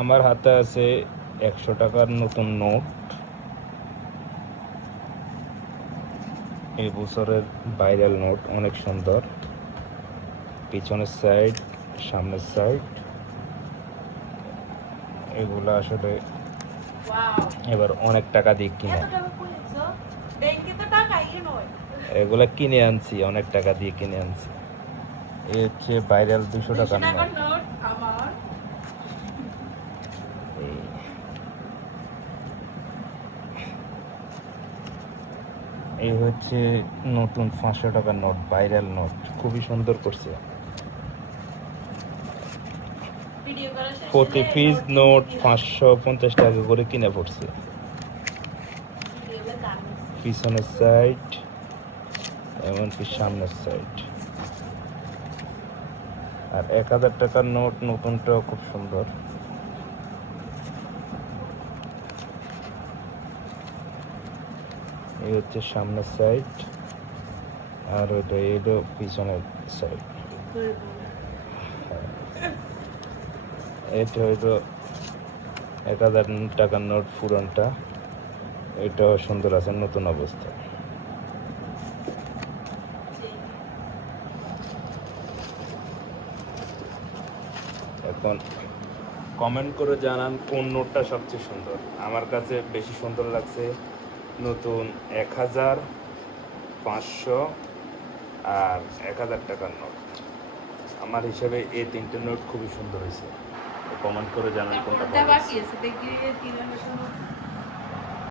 আমার হাতে আছে 100 টাকার নতুন নোট। এই বছরের ভাইরাল নোট, অনেক সুন্দর। পিছনের সাইড, সামনের সাইড, এগুলো আসলে এবার অনেক টাকা দিয়ে কিনে, এগুলা কিনে আনছি, অনেক টাকা দিয়ে কিনে আনছি। এই হচ্ছে ভাইরাল 200 টাকার নোট। এই হচ্ছে নতুন 500 টাকার নোট, ভাইরাল নোট, খুবই সুন্দর করছে। প্রতি পিস নোট 550 টাকা করে কিনে পড়ছে। পিছনের সাইড এমনকি সামনের সাইড। আর 1000 টাকার নোট নতুনটাও খুব সুন্দর। এই হচ্ছে সামনের সাইড, আর ওইটা এলো পিছনের সাইড। এটা হইলো 1000 টাকার নোট পুরনটা, এটাও সুন্দর আছে নতুন অবস্থা। এখন কমেন্ট করে জানান কোন নোটটা সবচেয়ে সুন্দর। আমার কাছে বেশি সুন্দর লাগছে নতুন 1000, 500 আর 1000 টাকার নোট। আমার হিসাবে এই তিনটে নোট খুবই সুন্দর হয়েছে। কমেন্ট করে জানান কোনটা ভালো লাগছে।